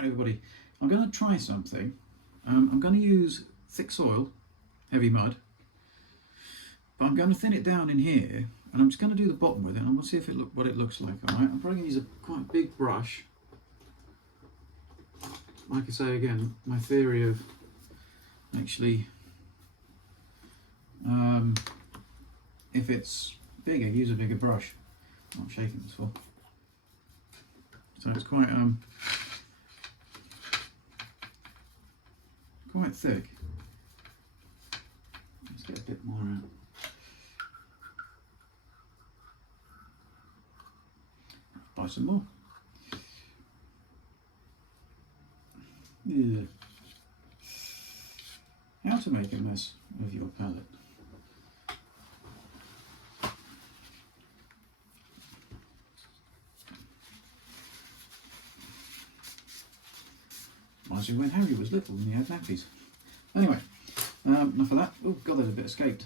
Right everybody, I'm going to try something. I'm going to use thick soil, heavy mud, but I'm going to thin it down in here, and I'm just going to do the bottom with it, and I'm going to see if what it looks like. Alright, I'm probably going to use a quite big brush. Like I say again, my theory of actually, if it's bigger, use a bigger brush. I'm shaking this for. So it's quite thick. Let's get a bit more out. Buy some more. Yeah. How to make a mess of your palette. Reminds me when Harry was little and he had nappies. Anyway, enough of that. Oh god, there's a bit escaped.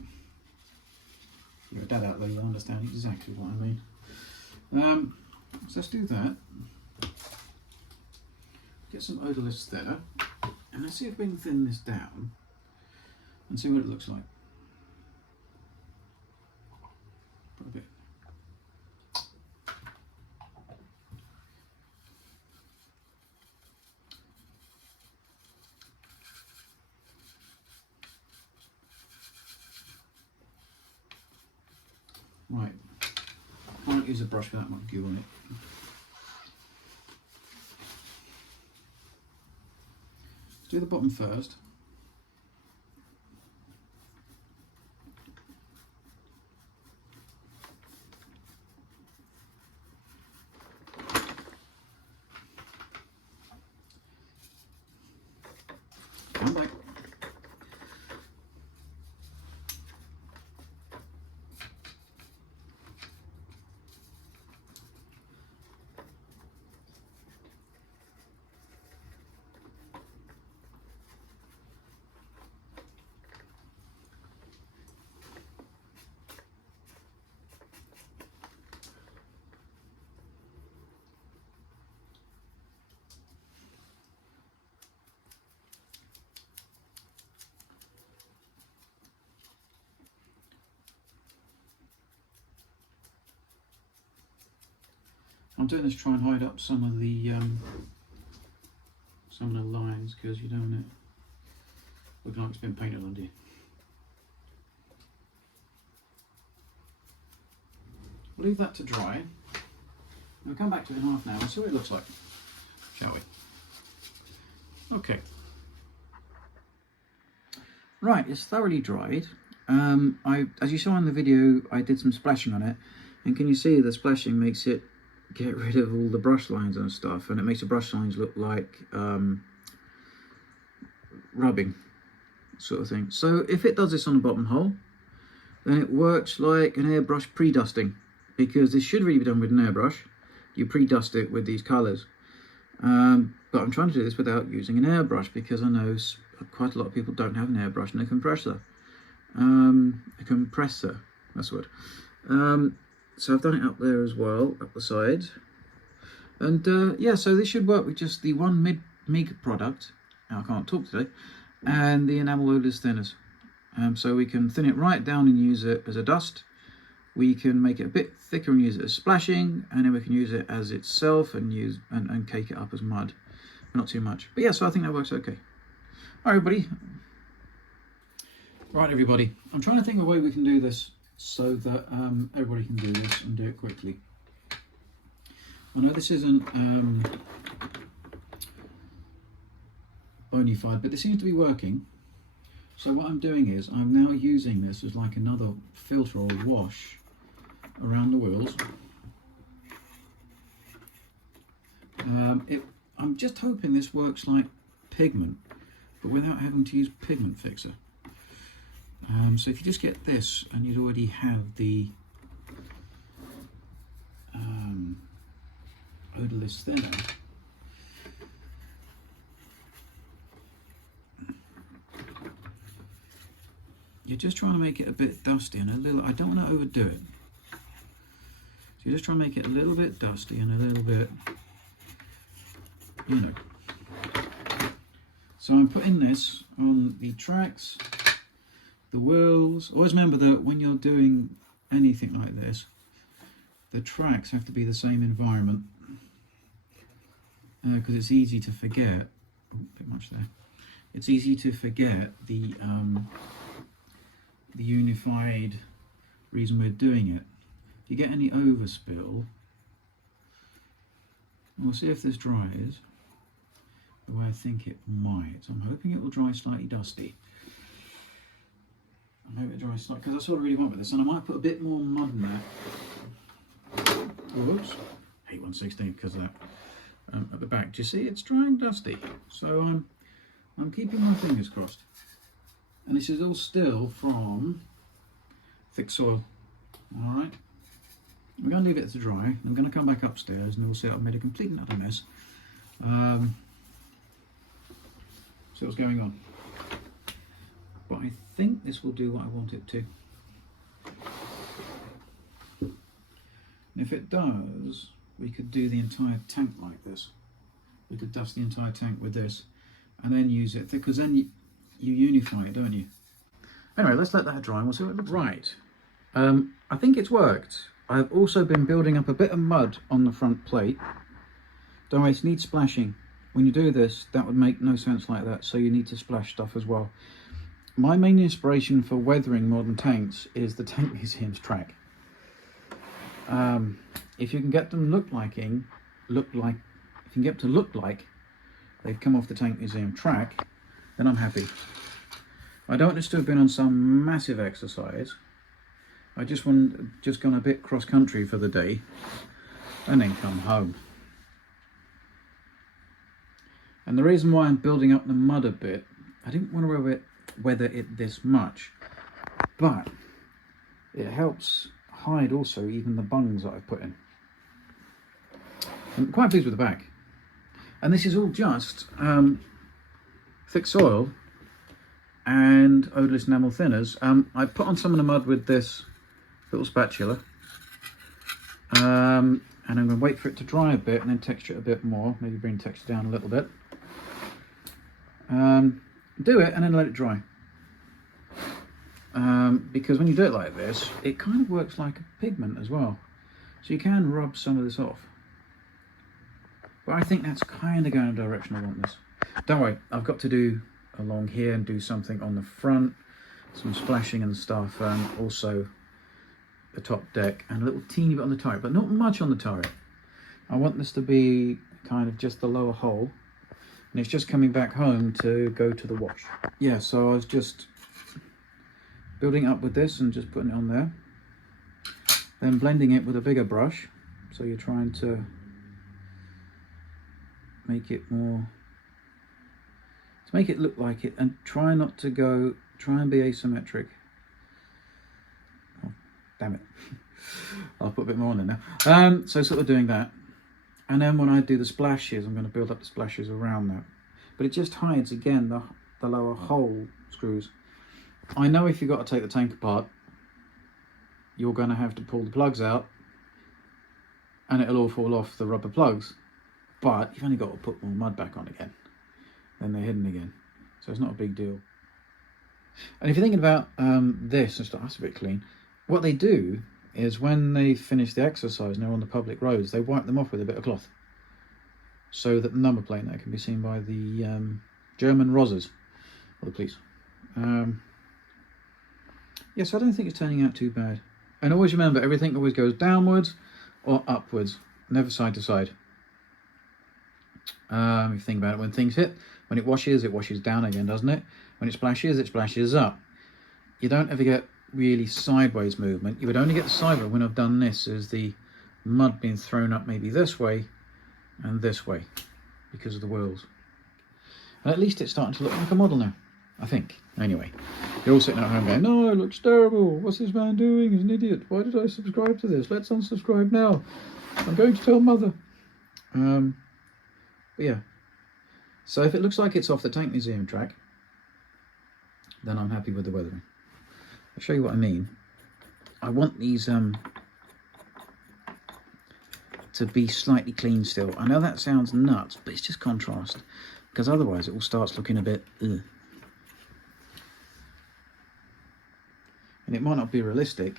If you're a dad out there, you'll understand exactly what I mean. So let's do that. Get some odorless thinner, and let's see if we can thin this down and see what it looks like. Put a bit. Right, I won't use a brush with that much glue on it. Do the bottom first. Come back. I'm doing this to try and hide up some of the lines, because you don't want it looking like it's been painted on you. We'll leave that to dry. We'll come back to it in half an hour and see what it looks like, shall we? Okay. Right, it's thoroughly dried. As you saw in the video, I did some splashing on it, and can you see the splashing makes it get rid of all the brush lines and stuff, and it makes the brush lines look like rubbing sort of thing. So if it does this on the bottom hole, then it works like an airbrush pre-dusting, because this should really be done with an airbrush. You pre-dust it with these colours, but I'm trying to do this without using an airbrush, because I know quite a lot of people don't have an airbrush and a compressor. That's the word. So I've done it up there as well, up the sides. And yeah, so this should work with just the one MIG product. Now, I can't talk today. And the enamel odorless thinners. So we can thin it right down and use it as a dust. We can make it a bit thicker and use it as splashing. And then we can use it as itself and and cake it up as mud. But not too much. But yeah, so I think that works okay. All right, everybody. Right, everybody. I'm trying to think of a way we can do this so that everybody can do this and do it quickly. I know this isn't bona fide, but this seems to be working. So what I'm doing is I'm now using this as like another filter or wash around the wheels. I'm just hoping this works like pigment, but without having to use pigment fixer. So if you just get this and you'd already have the odorless thinner, you're just trying to make it a bit dusty and a little, I don't want to overdo it. So you're just trying to make it a little bit dusty and a little bit you know. So I'm putting this on the tracks, the wheels. Always remember that when you're doing anything like this, the tracks have to be the same environment, because it's easy to forget. Oh, a bit much there. It's easy to forget the unified reason we're doing it. If you get any overspill, we'll see if this dries the way I think it might. So I'm hoping it will dry slightly dusty. I'm hoping it dries slightly, because that's what I really want with this. And I might put a bit more mud in there. Whoops. Hate 1/16 because of that. At the back, do you see it's drying dusty? So I'm keeping my fingers crossed. And this is all still from thick soil. All right. We're going to leave it to dry. I'm going to come back upstairs and we'll see I've made a complete and utter mess. See what's going on. But I think this will do what I want it to. And if it does, we could do the entire tank like this. We could dust the entire tank with this and then use it, because then you unify it, don't you? Anyway, let's let that dry and we'll see what it looks like. Right. I think it's worked. I've also been building up a bit of mud on the front plate. Don't worry, it needs splashing. When you do this, that would make no sense like that, so you need to splash stuff as well. My main inspiration for weathering modern tanks is the Tank Museum's track. If you can get them look like they've come off the Tank Museum track, then I'm happy. I don't want this to have been on some massive exercise. I just gone a bit cross country for the day and then come home. And the reason why I'm building up the mud a bit, I didn't want to weather it this much, but it helps hide also even the bungs that I've put in. I'm quite pleased with the back. And this is all just thick soil and odorless enamel thinners. I put on some of the mud with this little spatula, and I'm going to wait for it to dry a bit and then texture it a bit more, maybe bring texture down a little bit. Do it and then let it dry, because when you do it like this, it kind of works like a pigment as well, so you can rub some of this off. But I think that's kind of going in the direction I want this. Don't worry, I've got to do along here and do something on the front, some splashing and stuff, and also the top deck and a little teeny bit on the turret, but not much on the turret. I want this to be kind of just the lower hull, and it's just coming back home to go to the wash. Yeah, so I was just building up with this and just putting it on there, then blending it with a bigger brush. So you're trying to make it make it look like it, and try and be asymmetric. Oh, damn it. I'll put a bit more on there now. So sort of doing that. And then when I do the splashes, I'm going to build up the splashes around that. But it just hides, again, the lower hole screws. I know if you've got to take the tank apart, you're going to have to pull the plugs out and it'll all fall off the rubber plugs. But you've only got to put more mud back on again. Then they're hidden again. So it's not a big deal. And if you're thinking about this and stuff, that's a bit clean. What they do is when they finish the exercise and they're on the public roads, they wipe them off with a bit of cloth, so that the number plate there can be seen by the German Rozzers, or the police. Yes, I don't think it's turning out too bad. And always remember, everything always goes downwards or upwards, never side to side. If you think about it, when things hit, when it washes down again, doesn't it? When it splashes up. You don't ever get really sideways movement. You would only get the sideways when I've done this, is the mud being thrown up maybe this way and this way because of the wheels. And at least it's starting to look like a model now, I think. Anyway, you're all sitting at home going, no, it looks terrible. What's this man doing? He's an idiot. Why did I subscribe to this? Let's unsubscribe now. I'm going to tell mother. But yeah, so if it looks like it's off the Tank Museum track, then I'm happy with the weathering. I'll show you what I mean. I want these to be slightly clean still. I know that sounds nuts, but it's just contrast, because otherwise it all starts looking a bit ugh. And it might not be realistic,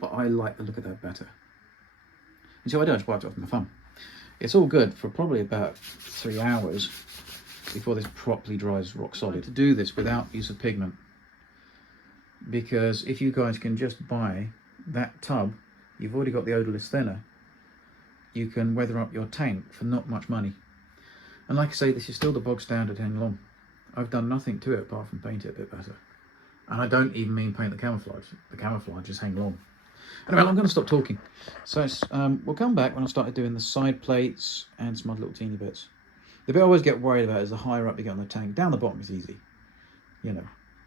but I like the look of that better. And so I don't wipe it off my thumb. It's all good for probably about 3 hours before this properly dries rock solid. To do this without use of pigment, because if you guys can just buy that tub, you've already got the odorless thinner, you can weather up your tank for not much money. And like I say, this is still the bog standard HENG. I've done nothing to it apart from paint it a bit better. And I don't even mean paint the camouflage. The camouflage is HENG. Anyway, I'm going to stop talking. So we'll come back when I started doing the side plates and some other little teeny bits. The bit I always get worried about is the higher up you get on the tank. Down the bottom is easy, you know.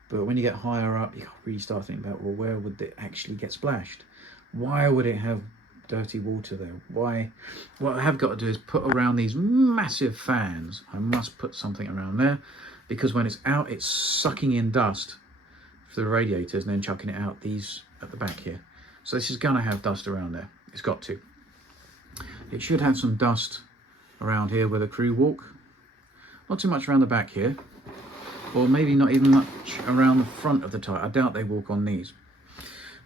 But when you get higher up, you really start thinking about, well, where would it actually get splashed? Why would it have dirty water there? Why? What I have got to do is put around these massive fans. I must put something around there, because when it's out, it's sucking in dust for the radiators and then chucking it out these at the back here. So this is going to have dust around there. It's got to. It should have some dust around here where the crew walk. Not too much around the back here, or maybe not even much around the front of the tyre. I doubt they walk on these.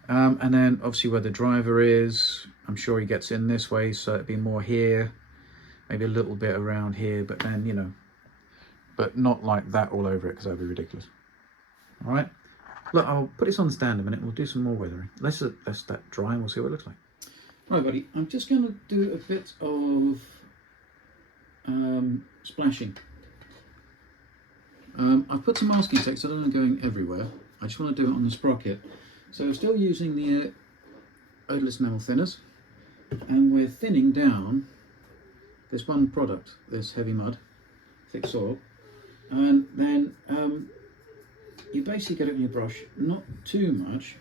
And then obviously where the driver is, I'm sure he gets in this way, so it'd be more here, maybe a little bit around here, but then, you know, but not like that all over it, because that'd be ridiculous. All right, look, I'll put this on the stand a minute. We'll do some more weathering. Let's let that dry and we'll see what it looks like. Right, buddy, I'm just going to do a bit of splashing. I've put some masking tape so I don't want going everywhere. I just want to do it on the sprocket. So still using the odorless enamel thinners, and we're thinning down this one product, this heavy mud, thick soil, and then you basically get it in your brush, not too much,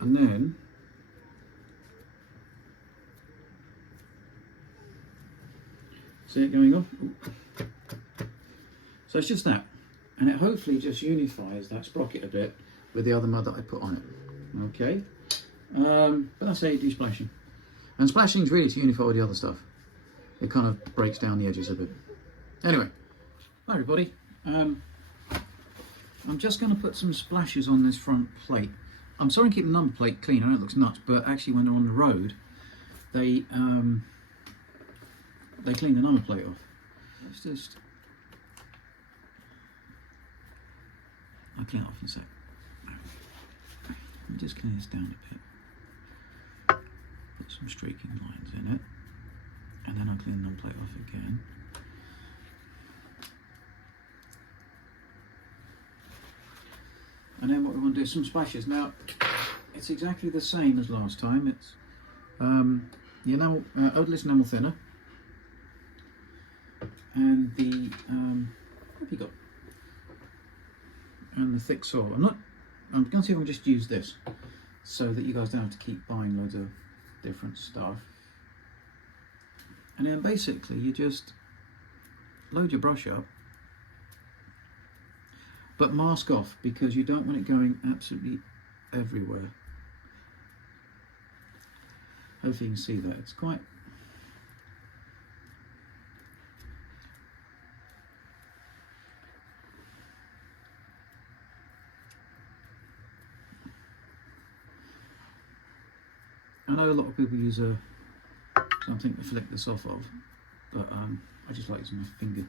and then see it going on. So it's just that, and it hopefully just unifies that sprocket a bit with the other mud that I put on it. Okay, but that's how you do splashing. And splashing is really to unify all the other stuff. It kind of breaks down the edges a bit. Anyway, hi everybody. I'm just going to put some splashes on this front plate. I'm sorry to keep the number plate clean. I know it looks nuts, but actually when they're on the road, they clean the number plate off. Let's just, I'll clean it off in a sec. Let me just clean this down a bit. Put some streaking lines in it, and then I'll clean the number plate off again. And then what we want to do is some splashes. Now, it's exactly the same as last time. It's the enamel, odorless enamel thinner, and the what have you got? And the thick soil. I'm going to see if I can just use this, so that you guys don't have to keep buying loads of different stuff. And then basically you just load your brush up, but mask off, because you don't want it going absolutely everywhere. Hopefully you can see that. It's quite... I know a lot of people use something to flick this off of, but I just like using my finger.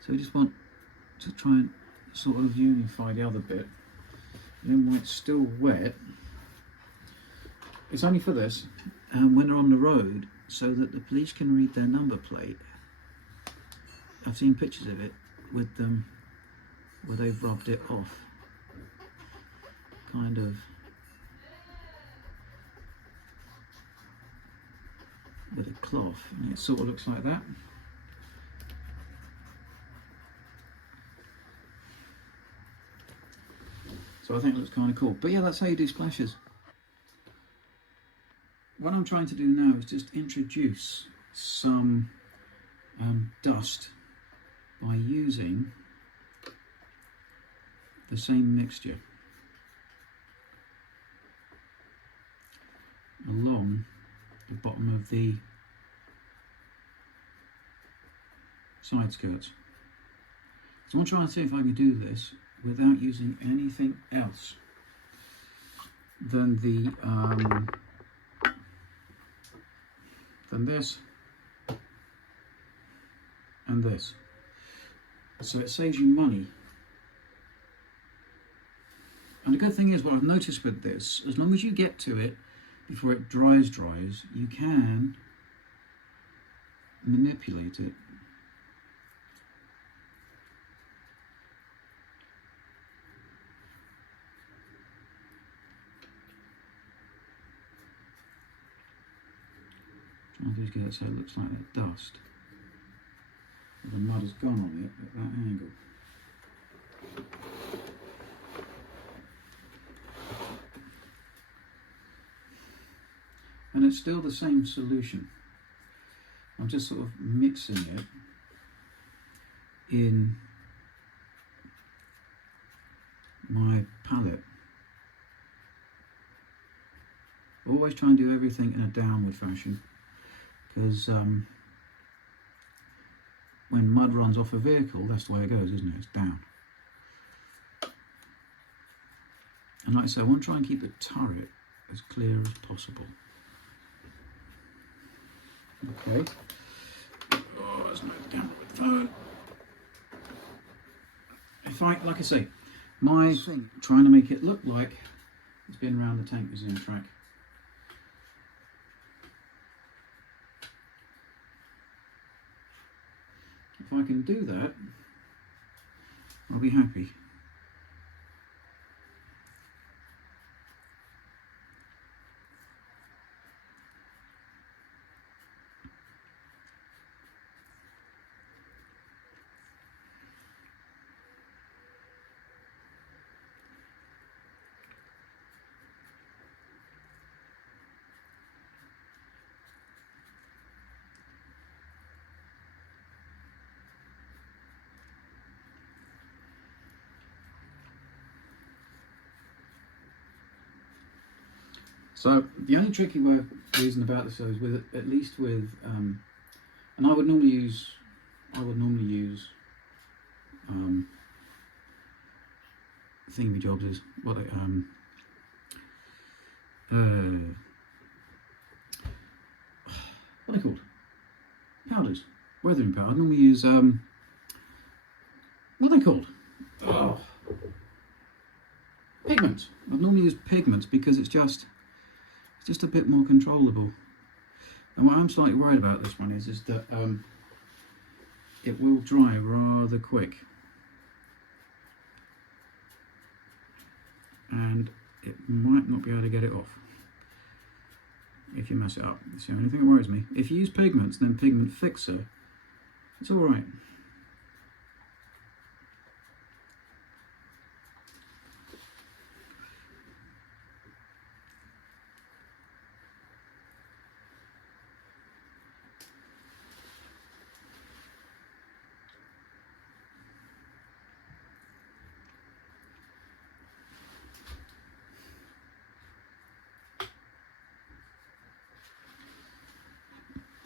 So we just want to try and sort of unify the other bit. And then when it's still wet, it's only for this, and when they're on the road, so that the police can read their number plate. I've seen pictures of it with them where they've rubbed it off, kind of with a cloth, and it sort of looks like that. So I think it looks kind of cool. But yeah, that's how you do splashes. What I'm trying to do now is just introduce some dust by using the same mixture. along the bottom of the side skirts. So I'm trying to see if I can do this without using anything else than than this and this. So it saves you money. And the good thing is, what I've noticed with this, as long as you get to it before it dries, you can manipulate it. Trying to get it so it looks like that dust. The mud has gone on it at that angle. And it's still the same solution. I'm just sort of mixing it in my palette. Always try and do everything in a downward fashion, because when mud runs off a vehicle, that's the way it goes, isn't it? It's down. And like I say, I want to try and keep the turret as clear as possible. Okay. Oh, there's no camera with the phone. If I, like I say, my thing, trying to make it look like it's been around the tank museum track. If I can do that, I'll be happy. So the only tricky reason about this is with, at least with, and I would normally use thingamajobs is what it, what are they called? Powders, weathering powder. I normally use what are they called? Oh, pigments. I normally use pigments because it's just a bit more controllable. And what I'm slightly worried about this one is that it will dry rather quick, and it might not be able to get it off if you mess it up. It's the only thing that worries me. If you use pigments, then pigment fixer, it's all right.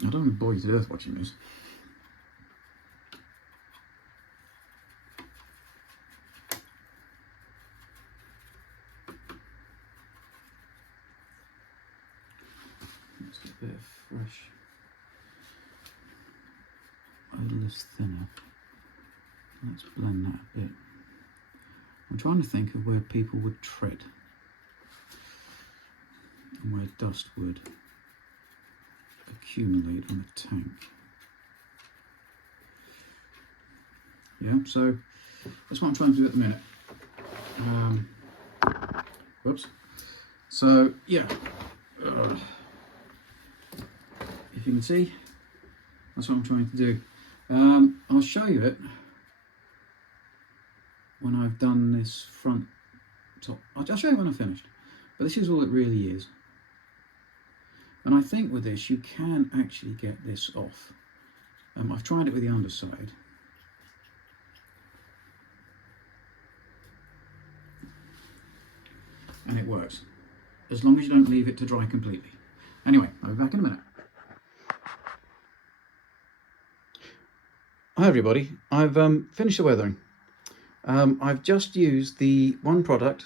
I don't want to bore you to death watching this. Let's get a bit of fresh odorless thinner. Let's blend that a bit. I'm trying to think of where people would tread and where dust would accumulate on the tank. Yeah, so that's what I'm trying to do at the minute. Whoops. So yeah, if you can see, that's what I'm trying to do. I'll show you it when I've done this front top. I'll show you when I've finished, but this is all it really is. And I think with this you can actually get this off. I've tried it with the underside. And it works, as long as you don't leave it to dry completely. Anyway, I'll be back in a minute. Hi everybody, I've finished the weathering. I've just used the one product,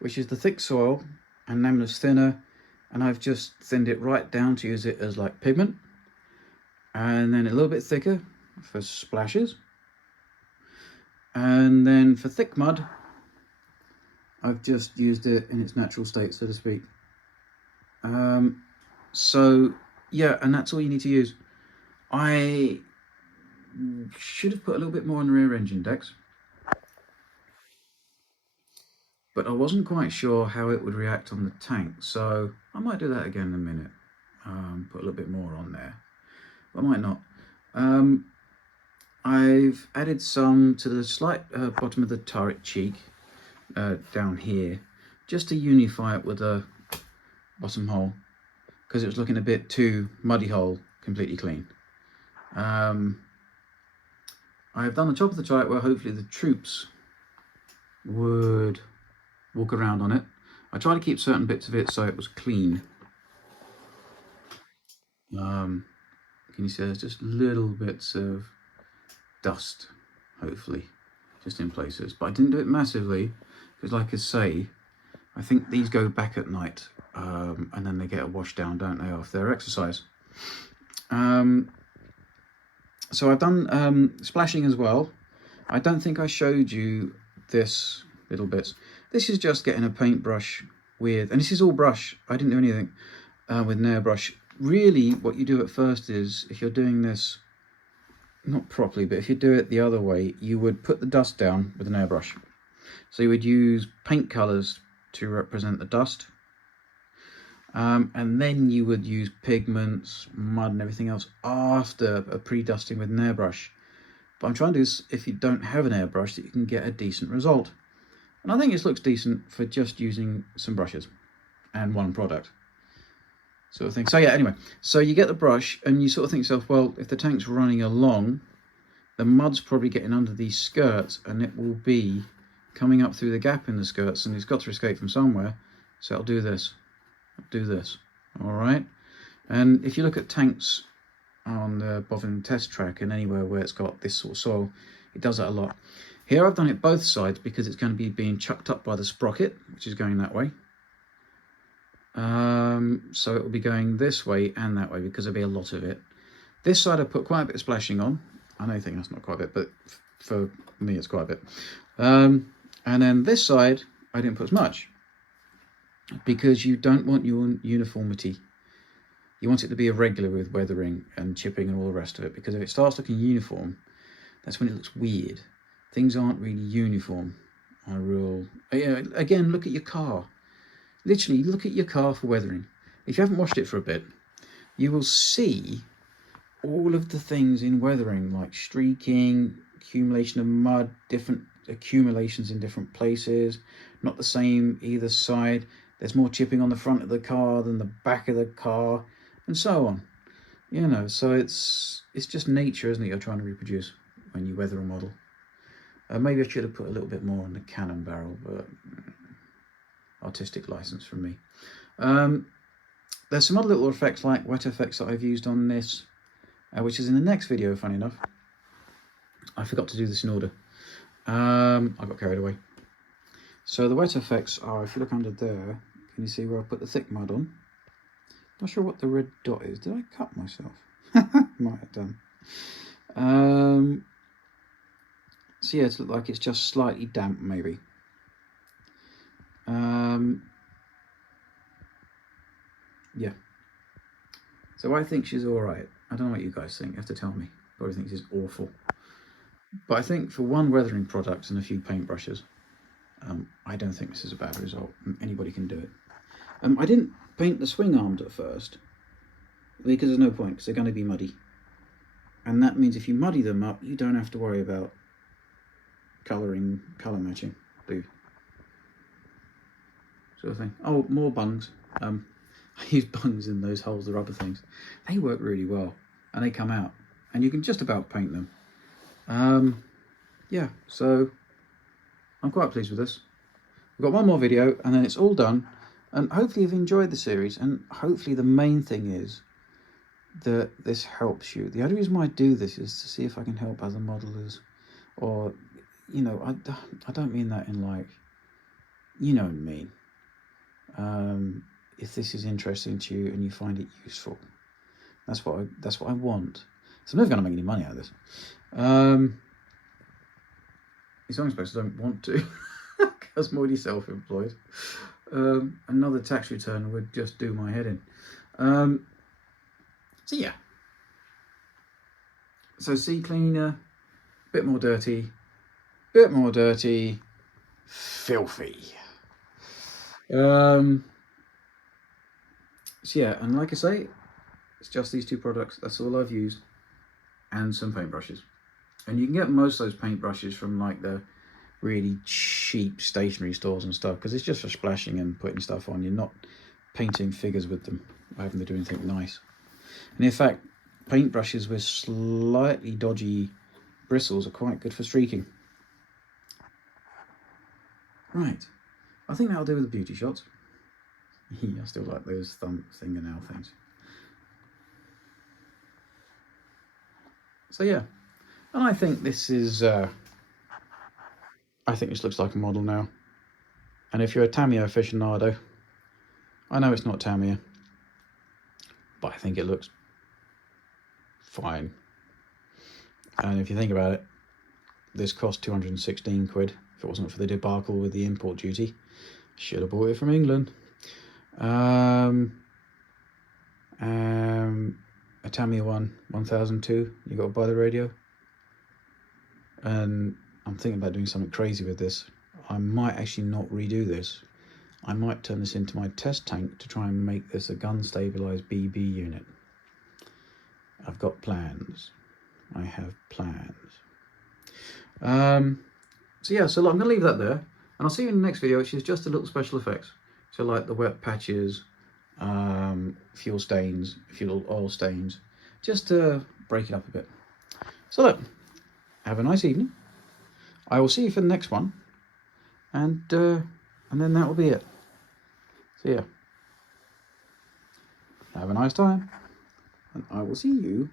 which is the thick soil and laminate thinner, and I've just thinned it right down to use it as like pigment, and then a little bit thicker for splashes, and then for thick mud I've just used it in its natural state, so to speak. So yeah, and that's all you need to use. I should have put a little bit more on the rear engine decks, but I wasn't quite sure how it would react on the tank, so I might do that again in a minute. Put a little bit more on there, but I might not. I've added some to the slight bottom of the turret cheek down here, just to unify it with the bottom hole, because it was looking a bit too muddy hole completely clean. I've done the top of the turret where hopefully the troops would walk around on it. I tried to keep certain bits of it so it was clean. Can you see there's just little bits of dust, hopefully, just in places. But I didn't do it massively, because like I say, I think these go back at night, and then they get a wash down, don't they, after their exercise. So I've done splashing as well. I don't think I showed you this little bits. This is just getting a paintbrush with, and this is all brush, I didn't do anything with an airbrush. Really what you do at first is, if you're doing this not properly, but if you do it the other way, you would put the dust down with an airbrush. So you would use paint colours to represent the dust, and then you would use pigments, mud and everything else after a pre-dusting with an airbrush. But I'm trying to do this if you don't have an airbrush, that you can get a decent result. And I think this looks decent for just using some brushes and one product sort of thing. So yeah, anyway, so you get the brush and you sort of think to yourself, well, if the tank's running along, the mud's probably getting under these skirts and it will be coming up through the gap in the skirts, and it's got to escape from somewhere. So I'll do this, all right? And if you look at tanks on the Boffin test track and anywhere where it's got this sort of soil, it does that a lot. Here I've done it both sides because it's going to be being chucked up by the sprocket, which is going that way. So it will be going this way and that way because there'll be a lot of it. This side I put quite a bit of splashing on. I know you think that's not quite a bit, but for me it's quite a bit. And then this side I didn't put as much, because you don't want your uniformity. You want it to be irregular with weathering and chipping and all the rest of it, because if it starts looking uniform, that's when it looks weird. Things aren't really uniform. Again, look at your car. Literally, look at your car for weathering. If you haven't washed it for a bit, you will see all of the things in weathering, like streaking, accumulation of mud, different accumulations in different places, not the same either side. There's more chipping on the front of the car than the back of the car, and so on. You know, so it's just nature, isn't it, you're trying to reproduce when you weather a model. Maybe I should have put a little bit more on the cannon barrel, but artistic license from me. There's some other little effects like wet effects that I've used on this, which is in the next video, funny enough. I forgot to do this in order. I got carried away. So the wet effects are, if you look under there, can you see where I put the thick mud on? Not sure what the red dot is. Did I cut myself? Might have done. So yeah, it looks like it's just slightly damp, maybe. Yeah. So I think she's all right. I don't know what you guys think. You have to tell me. Probably think this is awful. But I think for one weathering product and a few paintbrushes, I don't think this is a bad result. Anybody can do it. I didn't paint the swing arms at first, because there's no point, because they're going to be muddy. And that means if you muddy them up, you don't have to worry about colour matching, do you? Sort of thing. Oh, more bungs. I use bungs in those holes, the rubber things. They work really well, and they come out, and you can just about paint them. Yeah, so I'm quite pleased with this. We've got one more video, and then it's all done, And hopefully you've enjoyed the series, and hopefully the main thing is that this helps you. The only reason why I do this is to see if I can help other modelers, or, you know, I don't mean that in like, you know what I mean. If this is interesting to you and you find it useful, that's what I want. So I'm never going to make any money out of this. It's only supposed I don't want to, because I'm already self-employed. Another tax return would just do my head in. So yeah. So sea cleaner, bit more dirty, filthy. So yeah, and like I say, it's just these two products. That's all I've used, and some paintbrushes. And you can get most of those paintbrushes from like the really cheap stationery stores and stuff, because it's just for splashing and putting stuff on. You're not painting figures with them or having to do anything nice. And in fact, paintbrushes with slightly dodgy bristles are quite good for streaking. Right, I think that'll do with the beauty shots. I still like those fingernail things. So yeah, and I think this is, I think this looks like a model now. And if you're a Tamiya aficionado, I know it's not Tamiya, but I think it looks fine. And if you think about it, this cost 216 quid. If it wasn't for the debacle with the import duty, should have bought it from England. A Tamiya 1002, you got to buy the radio. And I'm thinking about doing something crazy with this. I might actually not redo this. I might turn this into my test tank to try and make this a gun stabilized BB unit. I've got plans. I have plans. So yeah, so I'm going to leave that there, and I'll see you in the next video, which is just a little special effects. So like the wet patches, fuel stains, fuel oil stains, just to break it up a bit. So look, have a nice evening. I will see you for the next one, and then that will be it. So yeah, have a nice time, and I will see you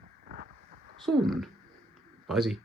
soon. Bye-y.